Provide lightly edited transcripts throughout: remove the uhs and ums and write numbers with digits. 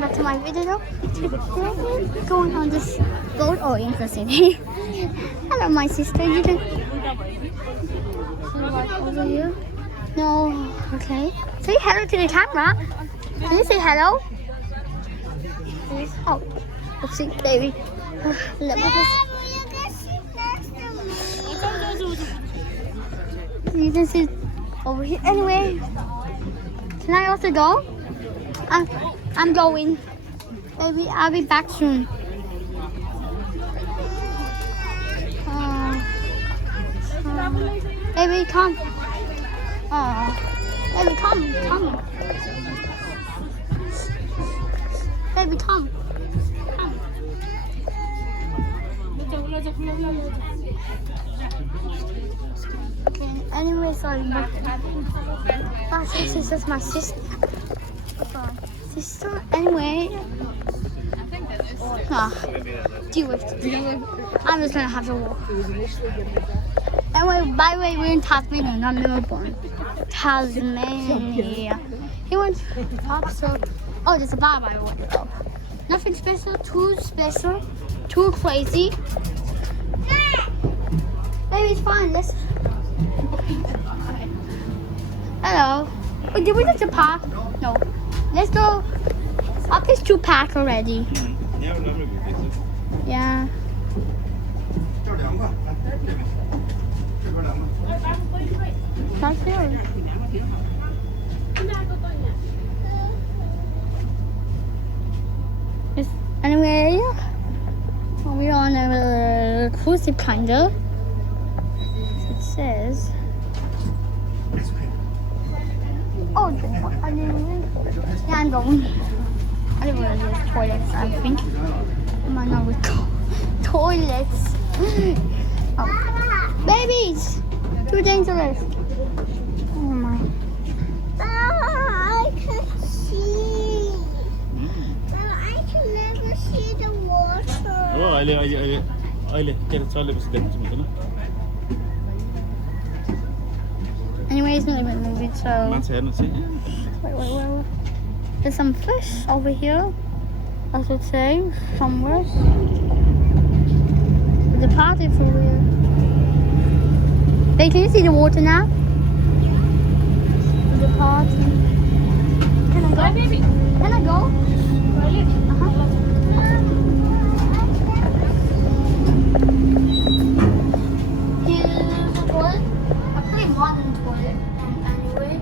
welcome back to my video. Today we're going on this boat in the city. Hello, my sister. You can over here. No, okay. Say hello to the camera. Can you say hello? Oh, oopsie, baby. Let me just. You can see over here. Anyway, can I also go? I'm going. Baby, I'll be back soon. Baby, come. Baby, come. Baby, come. Okay, anyway, sorry. This is my sister. Anyway. Deal with. I'm just gonna have to walk. Anyway, by the way, we're in Tasmania, not Melbourne. Tasmania. He went up, so. Oh, there's a bar by the way. Oh. Nothing special, too crazy. Maybe it's fine. Let's. Hello. Oh, did we just park? No. Let's go. Up is to pack already. Yeah. Not here. Anyway, we're on a cruise ship kinda. It says. Oh, I didn't. Yeah, I'm going. I don't know where there's toilets. I think. I might not with toilets. Oh. Babies! Too dangerous. Oh my. I can see. I can never see the water. Oh, Anyway, it's not even moving, so. Wait. There's some fish over here, I should say, somewhere. The party for real. Hey, can you see the water now? The party. Can I go? Baby. Can I go? Here's the toilet. A pretty modern toilet. Anyway.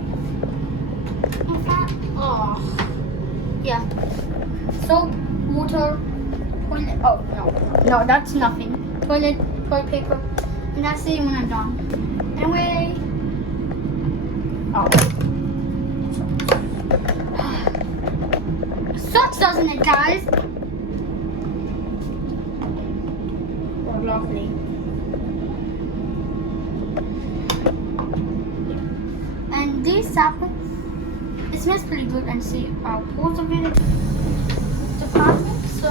In fact, yeah. Soap, water, toilet. Oh, no, that's nothing. Toilet paper. And that's it when I'm done. Anyway. Oh. Sucks, doesn't it, guys? Oh, lovely. And this apple, it smells pretty good. And see, port of it, department. So,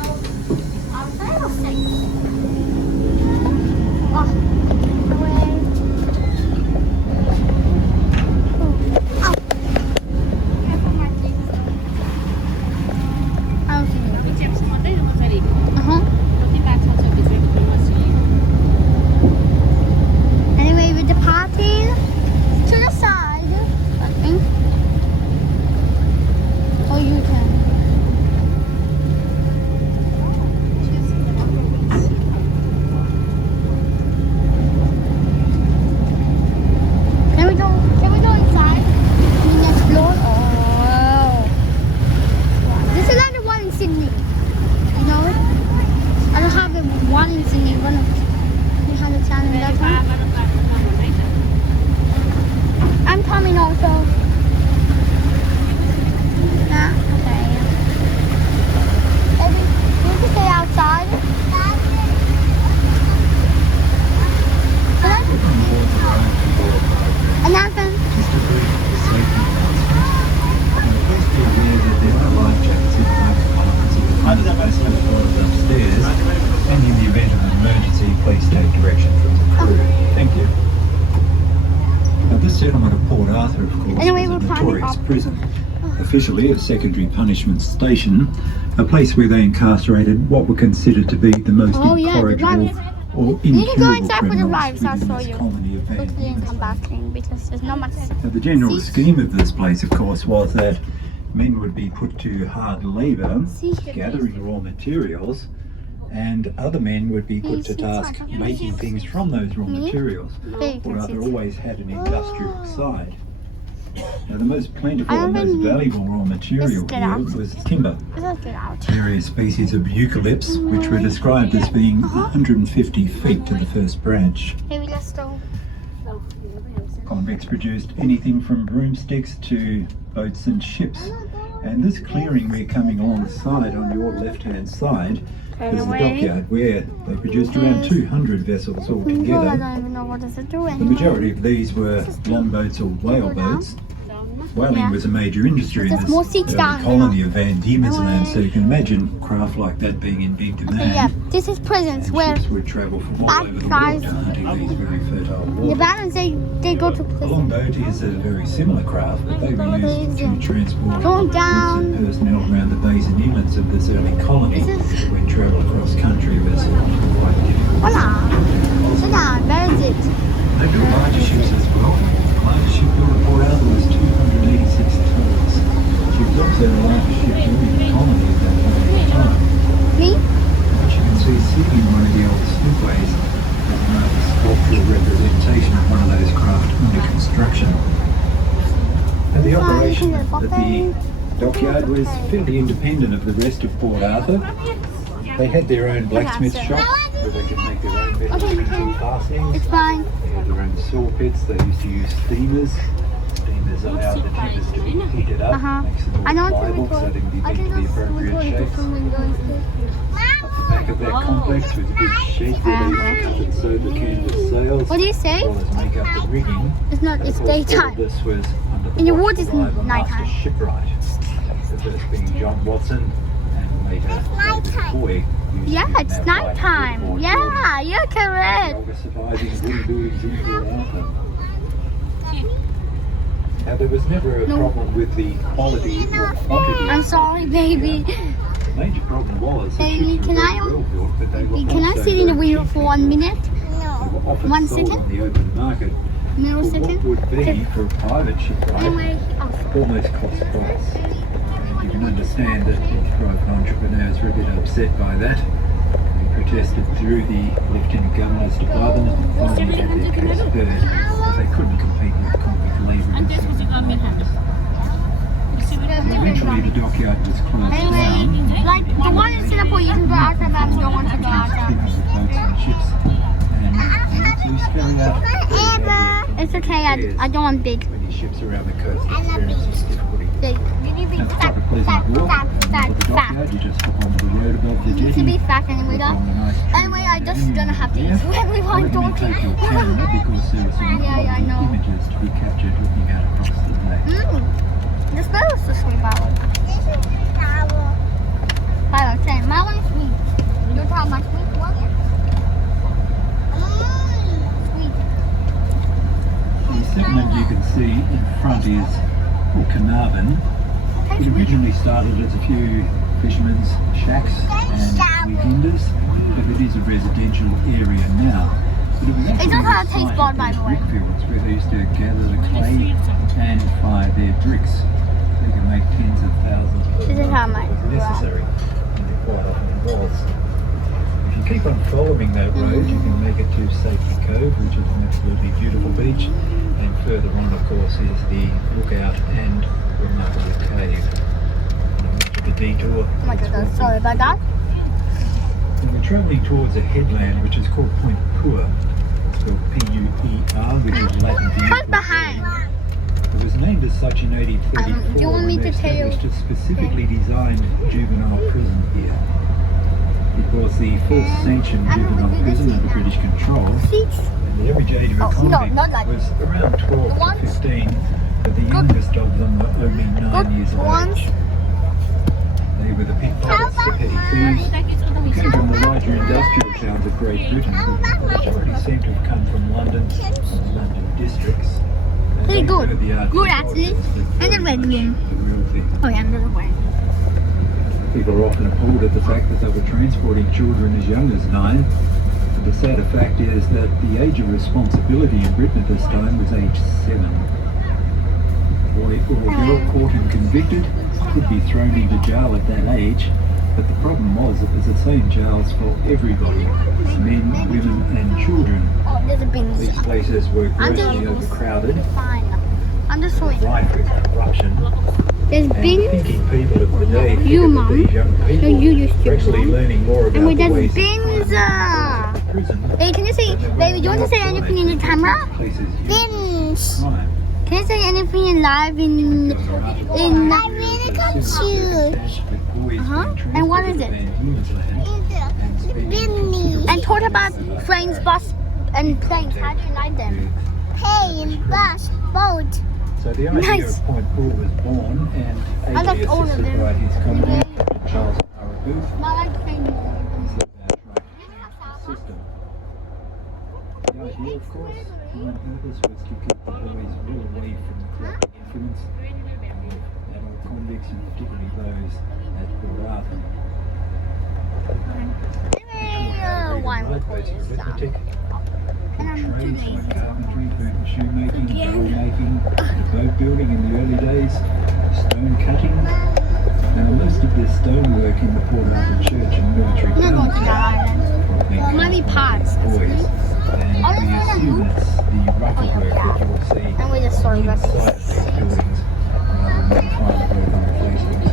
I'm very safe. Oh, away. Anyway, with the party to the side, I think. Or you can. Can we go inside? Can we explore? Oh. This is like the one in Sydney. You know? I don't have the one in Sydney. We have the channel that one. I'm coming also. Nah, okay. Baby, you can stay outside. Nothing. Upstairs, and in the event of an emergency, please take direction from the crew. Thank you. Now, this settlement of Port Arthur, of course, Anyway, is a we're climbing notorious up. prison. The officially a secondary punishment station, a place where they incarcerated what were considered to be the most incorrigible or You can go incurable inside for the criminals rides, I'll within show this you. colony of Van Quickly and come back in because there's not much. Now, the general scheme of this place, of course, was that men would be put to hard labour, gathering raw materials, and other men would be put to task making things from those raw materials, or rather always had an industrial side. Now, the most plentiful and most valuable raw material here was timber. Let's get out. Various species of eucalypts, which were described as being 150 feet to the first branch. Maybe let's go. Convicts produced anything from broomsticks to boats and ships. And this clearing we're coming alongside on your left-hand side is the dockyard where they produced around 200 vessels I altogether. don't even know what is it doing. The majority of these were longboats or whale boats. Whaling was a major industry in this early colony of Van Diemen's Land, so you can imagine craft like that being in big demand. Yeah, this is prisons where Ships would travel from all over the guys- world hunting these very fertile the waters. balance they go to A prison. longboat is a very similar craft, but they were used to transport Going goods down. and personnel around the bays and inlets of this early colony, This is- when travel across country was quite difficult. Hola. Sit down. Where is it? They built larger ships as well. The largest ship built at Port Arthur was 286 tons. She was also the largest ship built in the colony at that point in time. Me? What you can see sitting in one of the old slipways is a rather sculptural representation of one of those craft under construction. And the operation at the dockyard was fairly independent of the rest of Port Arthur. They had their own blacksmith shop where they could make their own metal fittings and fastenings. It's fine. They had their own saw pits. They used to use steamers. Steamers allowed the timbers to be heated up, makes them I more know pliable so they can be bent to the appropriate shapes. At the back of that complex was a big shed where they used to cut and sew the canvas sails, What do you say? as well as make up the rigging. It's not. It's Of course, all of daytime. this was under the In the watchful woods, it's eye of a master nighttime. shipwright. The first being John Watson, and later David Boy. Yeah, it's nighttime. Yeah, you're correct. Longest surviving wooden buildings in Port Arthur. Now, there was never a problem with the quality or quantity. I'm sorry, baby. The major problem was the Baby, ships were can very I- well built, but they were Can I also sit in the very window cheap for to 1 build. minute? They were often 1 sold second? on the open market No for second. what would be, for a private shipwright, Anyway, almost cost price. You can understand that private entrepreneurs were a bit upset by that. They protested through the Lieutenant Governor's Department and finally had their case heard, as they couldn't compete with convict labour in certain areas. Eventually the dockyard was closed Anyway, down. like the one in Singapore, you can go outside, but I don't want to go outside. 200 boats and ships, and the police carry out very heavy It's okay. I don't want big. when your ships around the coast experience this difficulty. Big. You need to be Now, it's fat, quite a pleasant fat, walk. fat, And fat, with the fat. dockyard, you just hop onto the road above the You need to jetty. be fat anyway, Look though. on the nice tree Anyway, I just line don't have to there. eat when we want Let me to. take your camera because there are some Yeah, I know. lovely images to be captured looking out across the bay. This is the sweet bottle. I don't say my one's sweet. You're talking about sweet one? Sweet. The settlement you can see in front is Carnarvon. It originally started as a few fishermen's shacks and weekenders, but it is a residential area now. But it was actually does have a the taste site bud, of by these the way. brickfields where they used to gather the clay and fire their bricks. They could make tens of thousands of This is how much. was necessary, and it quite often was. If you keep on following that road, you can make it to Safety Cove, which is an absolutely beautiful beach, and further on, of course, is the lookout and remarkable cave. Not much of a detour. Oh my goodness, sorry about that. And we're travelling towards a headland which is called Point Puer. It's spelled P-U-E-R, which is Latin for Who's equal. behind? It was named as such in 1834 do you want me when they to tell you- established a specifically designed juvenile prison here. It was the first sanctioned I'm gonna juvenile do this prison under now. British control, Seats. and the average age of a Oh, no, convict not like- was around 12 The ones- to 15, but the youngest of them were only 9 years Good of ones. age. They were the pickpockets, the petty thieves, who came from the larger industrial towns of Great Britain, who the majority seem to have come from London and the London districts. Pretty good. Good actually. And the red room. Oh yeah, and the red. People are often appalled at the fact that they were transporting children as young as 9. But the sadder fact is that the age of responsibility in Britain at this time was age 7. Boy or girl caught and convicted could be thrown into jail at that age, but the problem was it was the same jails for everybody, men, women and children. Oh, there's a bin. These places were grossly overcrowded, Fine. I'm just sorry. rife with corruption. There's And bins. thinking people of the day You, figured that Mum. these young people No, you used to, were actually Mum. learning more about And wait, the there's ways bins. of prison. Hey, can you say, baby, do you want to say anything in the camera? Places you Bins. crime. Can you say anything in live in? I really confused. And what is it? And talk about trains, bus, and planes. How do you like them? Plane, bus, boat. So the idea Nice. of Point Paul was born, and I like ably all of assisted them. by his comrade Charles R. Booth, Not like train more. set about track system. The idea, of course, on purpose was to keep the boys well away from the corrupt influence of adult convicts, and particularly those at Port Arthur. One. Arithmetic, And I'm too trades lazy. like carpentry, boot and shoemaking, barrel making, boat building in the early days, stone cutting. Now most of this stonework in the Port Arthur Church and military I'm not going to grounds that island. probably Might be comes from parts. these boys. And we assume it's the rougher work that you'll see And we just sorry about inside this. these buildings rather than trying to work on replacements.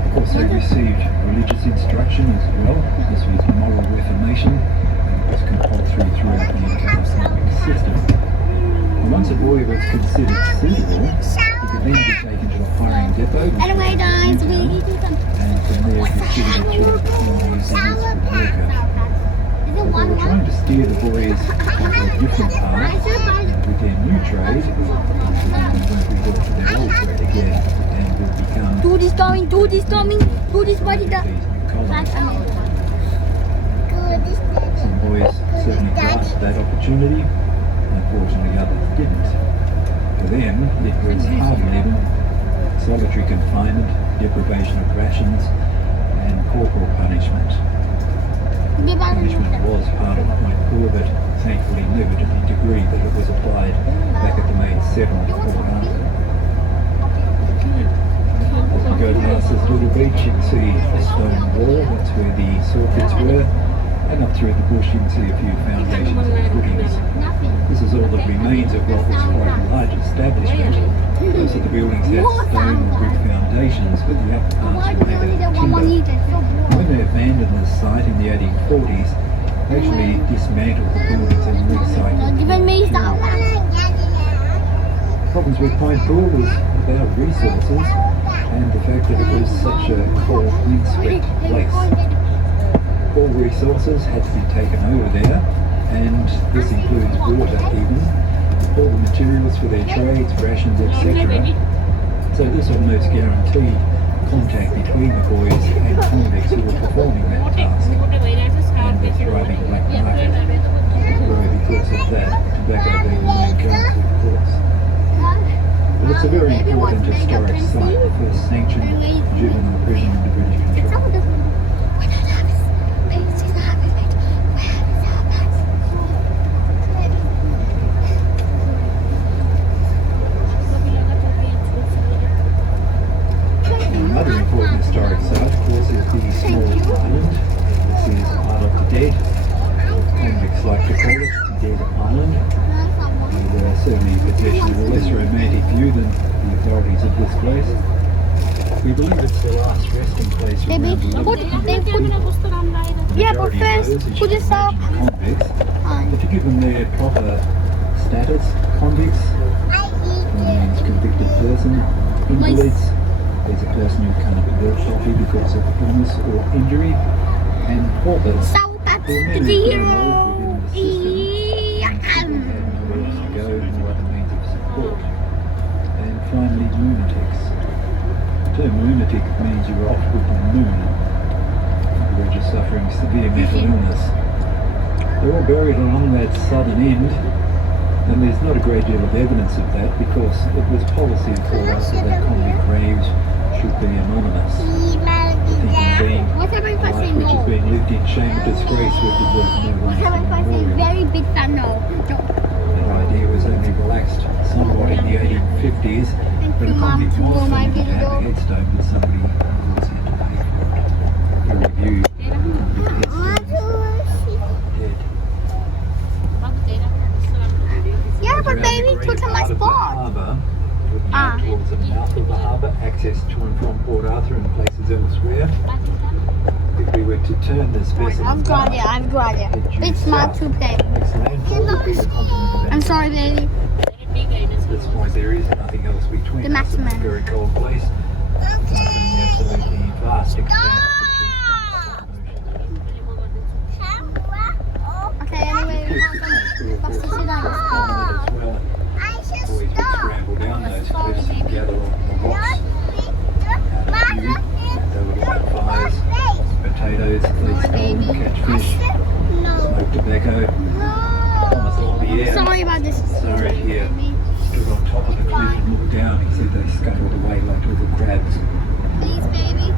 Of course, they received religious instruction as well. This was moral reformation and was compulsory throughout the entire public system. And once a boy was considered suitable, he could then be taken to a hiring depot, which Anyway, guys, was we and from there distributed through the colonies and Western America. Is it So they one were trying to steer the boys onto a different path, and with their new trade, they won't resort to their old trade again, and would become Do this, Tommy. Do this, Tommy. Do this, buddy. these new colonies. Good is Some boys certainly grasped that opportunity, unfortunately others didn't. For them, it was hard labour, solitary confinement, deprivation of rations, and corporal punishment. Punishment was part of Point Paul, but thankfully never to the degree that it was applied back at the main 7 at Port Arthur. As we go past this little beach, you can see a stone wall, that's where the saw pits were, and up through the bush you can see a few foundations and footings. This is all that remains of what was quite a large establishment. Most of the buildings had stone or brick foundations, but the upper parts were made out of timber. When they abandoned this site in the 1840s, they actually dismantled the buildings and recycled Even me, them. Problems with Point Paul was about resources and the fact that it was such a cold, windswept place. All resources had to be taken over there, and this includes water even, all the materials for their trades, rations, etc. So this almost guaranteed contact between the boys and convicts who were performing that task, and the thriving black market grew because of that, tobacco being the main currency, of course. But it's a very important historic site, the first sanctioned juvenile prison under British control. Another important historic site, of course, is the small island. This is Isle of the Dead. Convicts like to call it Dead Island. They are certainly in possession of a less romantic view than the authorities of this place. We believe it's the last resting place for Baby, around 11 put, convicts. yeah, but first, put this up. Convicts, but to give them their proper status, convicts means convicted person, invalids, there's a person who can't work properly because of illness or injury, and paupers, So that's who are men the who hero. fall within the system and have nowhere else to go, no other means of support. And finally, lunatics. The term lunatic means you were off with the moon, or just suffering severe mental illness. They're all buried along that southern end, And there's not a great deal of evidence of that because it was policy for us that convict graves should be anonymous. Thinking being What happened if I say life which has no? been lived in shame and disgrace would deserve no What happened if I say lasting memorial. very big fan no? That idea was only relaxed somewhat in the 1850s when a Mom convict to was my found to have a video. headstone that somebody was here to pay for. A review convict headstones dead. Yeah, but Around baby, the green took my part of the spot. harbour, looking out towards the mouth of the harbour, access to and from Port Arthur and places elsewhere. If we were to turn this vessel I've got it, about, I've got it. head due It's smart south, to play. next landfall would be the continent of I'm sorry, baby. At this point, there is nothing else between The us and this maximum. very cold place. Apart from the absolutely vast expanse Okay, anyway, which is Basta sila. as well. Boys would scramble down those cliffs and gather on the rocks out of view. They would light fires, potatoes, eat corn, catch fish, smoke tobacco, almost all the air. Sorry about this. Sorry here. Stood on top of the cliff and looked down. He said they scuttled away like little crabs. Please, baby.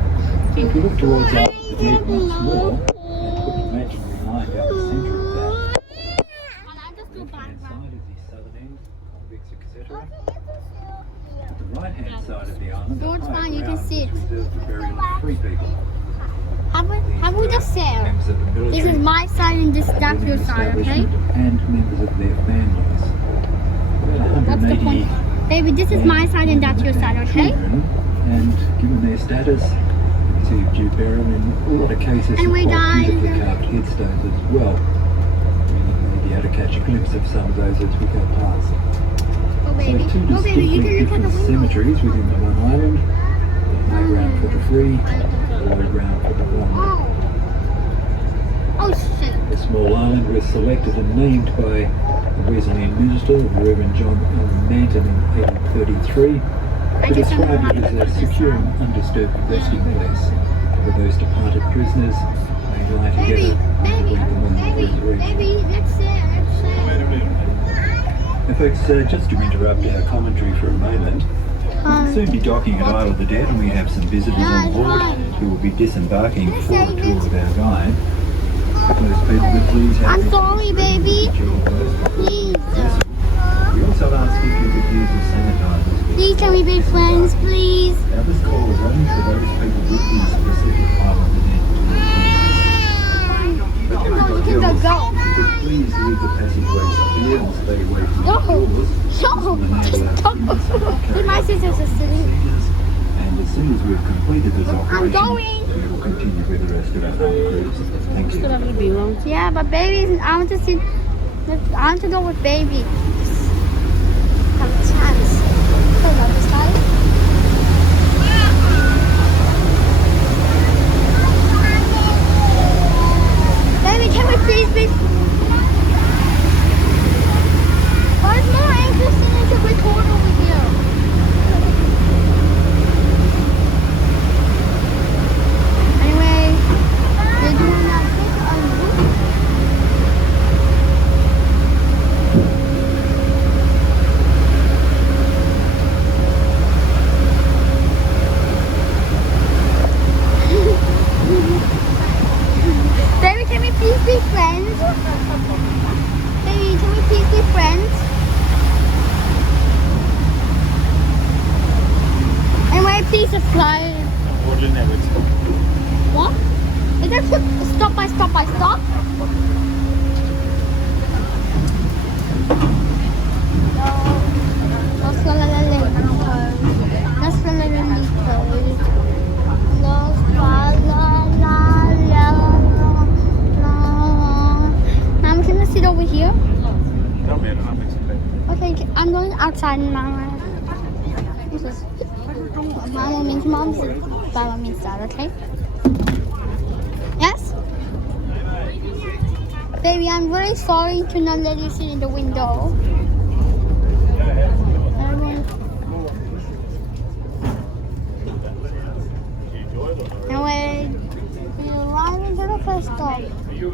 So if you look towards us, the dead once more, and put an imaginary line down the centre of that, left-hand side is the southern end, convicts, etc. At the right-hand side of the island, No, it's the higher fine, you can ground see it. was reserved for burial of free people. Have we just said? Members of the military, This is my side and that's women your side, okay? establishment, and members of their families. About What's the 180 point? Baby, this is my side and that's your side, okay? children, and given their status, received due burial in a lot of cases Anyway, quite guys, beautifully carved headstones as well. You may be able to catch a glimpse of some of those as we go past. Oh, baby. So two Oh, baby, you distinctly can look at the different window. cemeteries within the one island. The high ground for the free, the low ground for the wrong. Oh. Oh, shit. The small island was selected and named by the Wesleyan minister, the Reverend John L. Manton, in 1833 to just don't know describe how it to as put a this secure on. and undisturbed resting place where those departed prisoners may lie Baby, together and baby, await the moment of baby, resurrection. baby, let's say. Now, folks, just to interrupt our commentary for a moment, we'll soon be docking at Isle of the Dead and we have some visitors on board who will be disembarking for a tour with our guide. Those people that please have I'm your sorry, baby. Please. We also ask if you could use the sanitizers. Please, can we be friends, please? Now this call is only for those people with the specific Isle of the Dead tour. But everybody you can else, go. if you could please leave the passageways clear and stay away from No. the doors. No, just stop. My sister's just sitting. And as soon as we've completed this operation, going. we will continue with the rest of our cruise. Thank you. Yeah, but baby, I want to see. I want to go with baby. Have a chance. Hold on, this time. Baby, can we please be? Oh, it's more interesting to record over here. Anyway, we're doing that big on roof. Baby, can we please be friends? Baby, can we please be friends? Anyway, please fly. What? Is that stop by stop by stop? Now I'm gonna sit over here. Okay, I'm going outside now. Mama means mom, Baba means dad, okay? Yes? Baby, I'm very sorry to not let you sit in the window. Anyway, we're arriving to the first stop. Did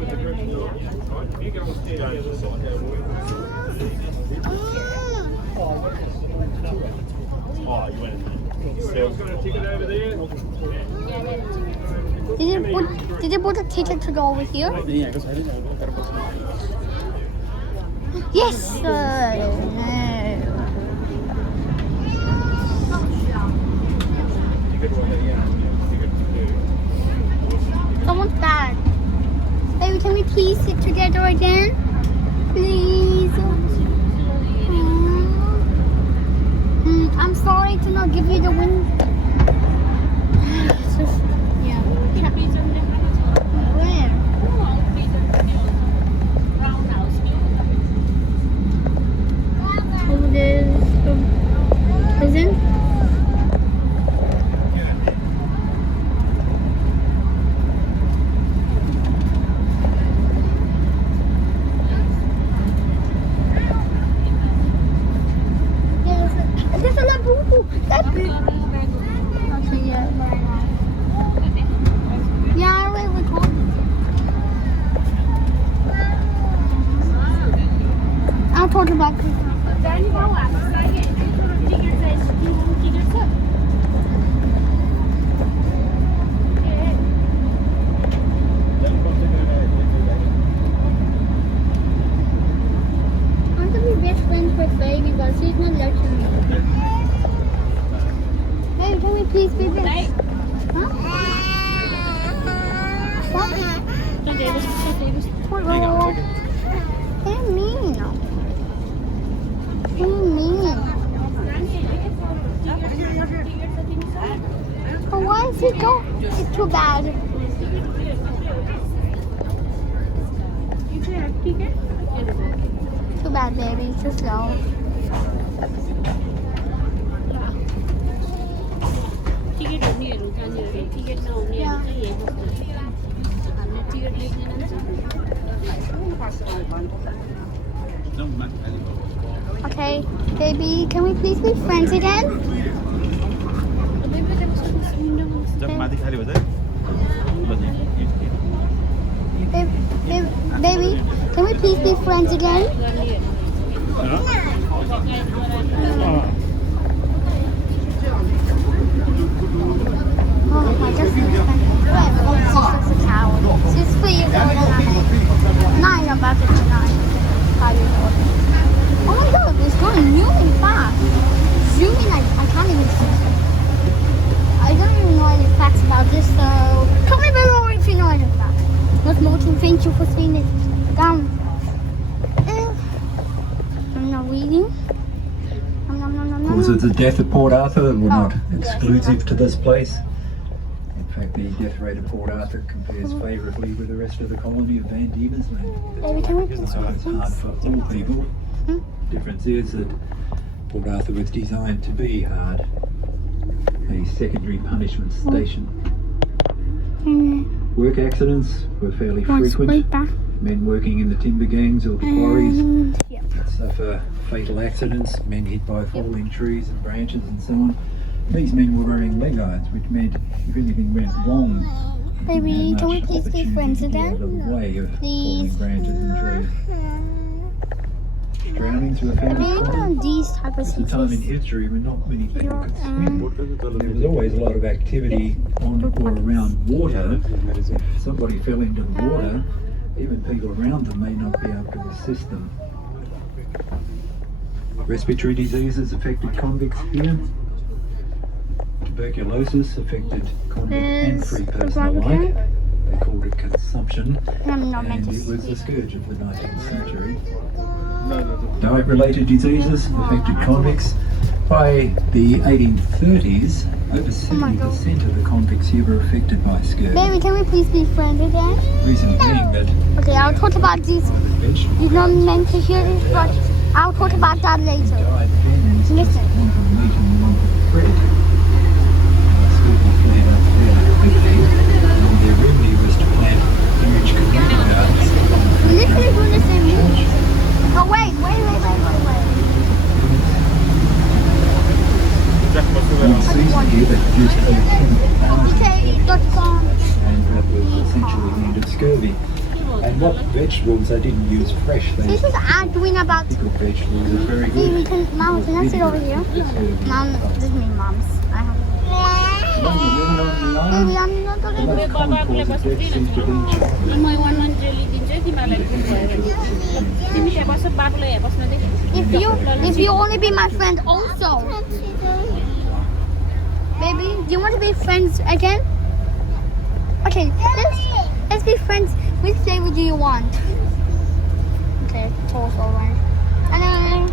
you put a ticket to go over here? Yes, sir. Someone's bad. Baby, can we please sit together again? Please. I'm sorry to not give you the win. It's just, yeah. Where? Over there's the prison. There's a labubu. That's big. Okay, yeah. Yeah, I already recorded. I'll talk about this. I want to be best friends with Baby, but she's not letting me. Baby, can we please be best? Huh? What? Hello. What do you mean? What do you mean? But why is it go? It's too bad. Too bad, baby. It's too slow. Okay, baby, can we please be friends again? Baby, can we please be friends again? Oh my God, she's a coward. She's 3 years old and I'm 9, about to be 9. 5 years old. Oh my God, it's going really fast. Zooming, I can't even see. I don't even know any facts about this, so comment below if you know any facts. Not Martin, thank you for seeing it. Down. I'm not reading. Of course, it's the death of Port Arthur. We're not exclusive to this place. In fact, the death rate of Port Arthur compares favourably with the rest of the colony of Van Diemen's Land. Baby, can we please So it's hard for all people. The difference is that Port Arthur was designed to be hard. A secondary punishment station. Work accidents were fairly frequent. Men working in the timber gangs or the quarries suffer fatal accidents, men hit by falling trees and branches and so on. These men were wearing leg irons, which meant if anything went wrong, Baby, can we please be friends again? Please. Branches and trees. Drownings were found common. These type of At the time in history when not many people could swim, there was always a lot of activity on or around water. If somebody fell into the water, even people around them may not be able to assist them. Respiratory diseases affected convicts here. Tuberculosis affected convict and free person alike. They called it consumption, and it was the scourge of the 19th century. Diet-related diseases affected convicts. By the 1830s, over 70% of the convicts here were affected by scurvy. Baby, can we please be friends again? Reason being that Okay, I'll talk about this. You're not meant to hear this, but I'll talk about that later. died then is Listen. want of meat and want of bread. Skillful planners fairly quickly, and their remedy was to plant huge community gardens. Literally doing the same thing. Oh, wait. One season here that produced over 10,000 Okay, that's on. and that was essentially the end of scurvy. And what vegetables they didn't use fresh. They This is arguing about. pickled vegetables are very See, we good. can. Mom, can I sit over here? Mom, this is me, mom's. I have. Baby, I'm not The gonna. most common cause of death seems to be in If you only be my friend also. Baby, do you want to be friends again? Okay, let's be friends. Which flavor do you want? Okay, toast orange. And then,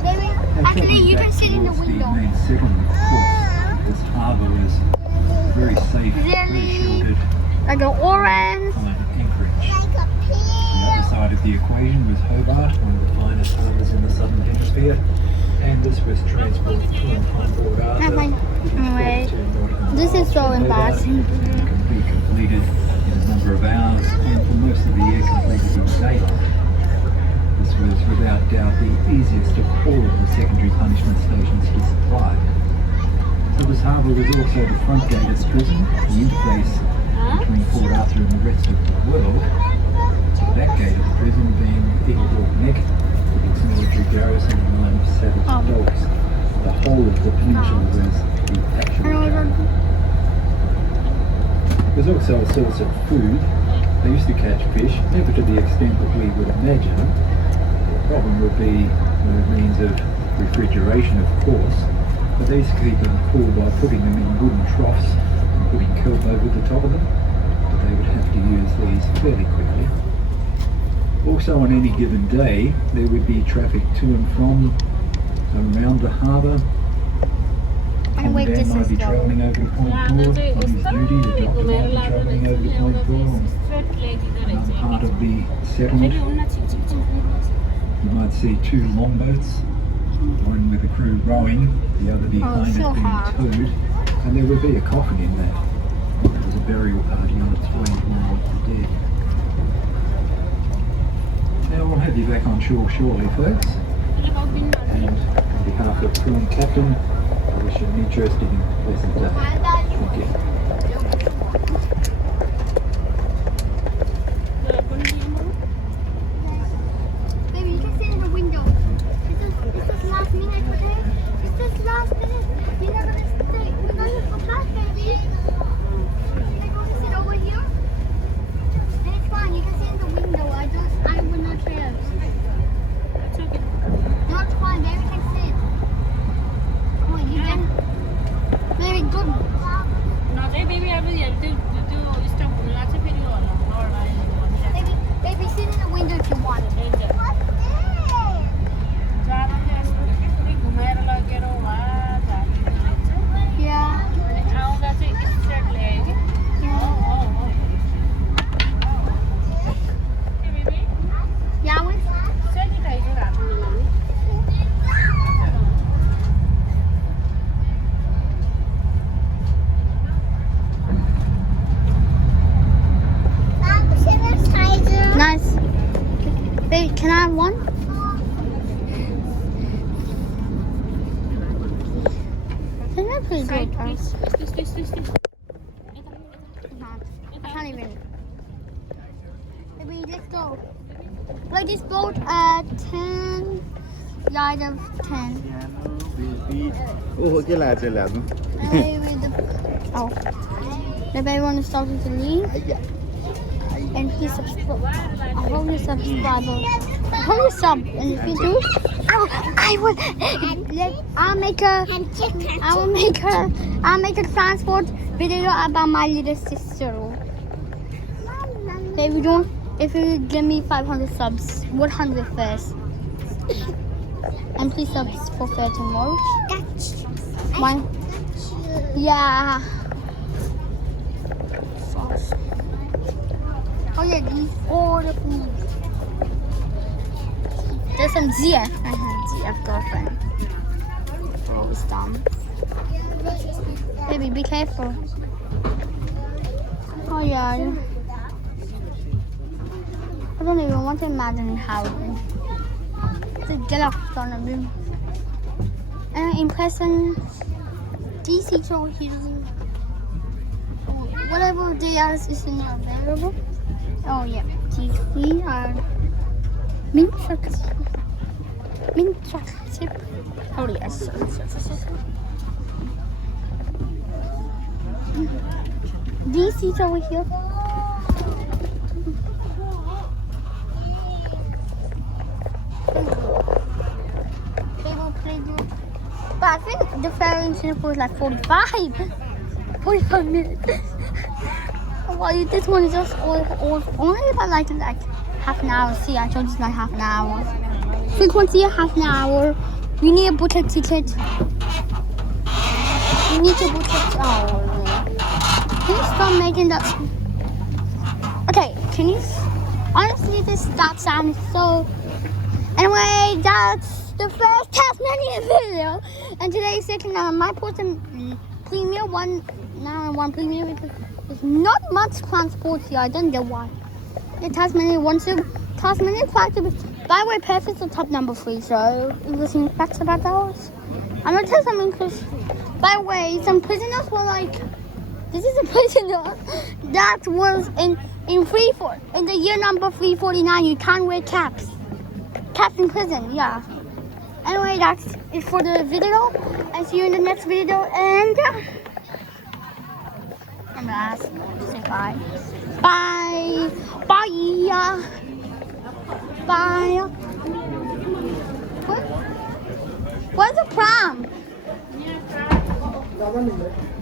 baby, actually you can sit in the window. The main settlement, of course. This harbour is very safe, very sheltered Like an orange. on Anchorage. The other side of the equation was Hobart, one of the finest harbours in the southern hemisphere. And this was transport to and from Port Arthur. Anyway, this is so embarrassing. Can be completed in a number of hours, and for most of the year completed in daylight. This was without doubt the easiest of all of the secondary punishment stations to supply. So this harbour was also the front gate of the prison, the interface between Port Arthur and the rest of the world. The back gate of the prison being Eagle Hawk Neck, with its military garrison and line of savage dogs. The whole of the peninsula was the actual jail. There's also a source of food. They used to catch fish, never to the extent that we would imagine. The problem would be the means of refrigeration, of course, but they used to keep them cool by putting them in wooden troughs and putting kelp over the top of them. But they would have to use these fairly quickly. Also on any given day, there would be traffic to and from around the harbour. And wait, this might is be the. travelling over to Point Port on his duty. The doctor might be travelling over to Point Port on part of the settlement. You might see two longboats, one with the crew rowing, the other behind so it being hard. towed, and there would be a coffin in that. There was a burial party on its way to mourn the dead. Now we'll have you back on shore shortly, folks. And on behalf of crew and captain, I wish you an interesting and pleasant day. Thank you. Baby, you can sit in the window. This is last minute, okay? This is last minute. We're not gonna stay. We're going for class, baby. Can I go to sit over here? And it's fine. You can sit in the window. I will not care. No, it's fine. Baby can sit. Come on, you can. Baby, good. Baby, sit in the window if you want. Yeah. Yeah, we. Nice. Baby, can I have one? Isn't that pretty good, guys? I can't even. Baby, let's go. Play this boat at 10. Yard of 10. Oh, cái là trời lạnh. Oh. The baby want to start with the leave. And he's subscriber. I hope you subscriber. I hope you sub. And if you do, I will. I'll make a transport video about my little sister. Baby, don't. If you give me 500 subs, 100 first. And please subs for 13 more. One. Yeah. Sauce. Oh yeah, these all the food. There's some ZF. ZF girlfriend. Oh, it's dumb. Baby, be careful. Oh yeah. I don't even want to imagine how to get off on a room. And in person, these seats over here, whatever they are is not available. Oh yeah, these are mint chocolate. Mint chocolate chip. Oh yes. These seats over here. But I think the ferry in Singapore is like 45 minutes. Well, this one is just only about like half an hour. See, I told you it's like half an hour. Frequency half an hour. We need a book a ticket. We need to book it. Oh, can you stop making that? Okay, can you? Honestly, that sounds so. Anyway, that's the first Tasmanian video, and today's second. I might put some premium one now and one premium because there's not much transport here. I don't know why. The Tasmanian one, so Tasmanian quite a bit. By the way, Perth is the top number 3. So you listening facts about those? I'm gonna tell something because, by the way, some prisoners were like, this is a prisoner that was in the year number 349. You can't wear caps. Caps in prison, yeah. Anyway, that's it for the video. And see you in the next video. And I'm gonna ask to say bye. Bye. Bye. Bye. Where's the pram?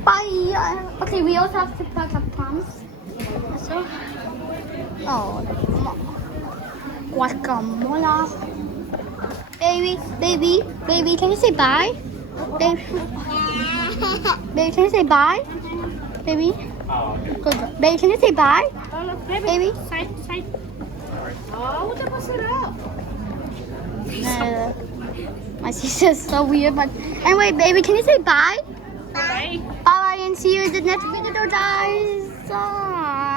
Bye. Okay, we also have to pack up prams. So, oh, guacamole. Baby, can you say bye? Baby, can you say bye? Baby? Good job. Baby, can you say bye? Baby? My sister's so weird, but anyway, baby, can you say bye? Bye. Bye, and see you in the next video, guys. Bye.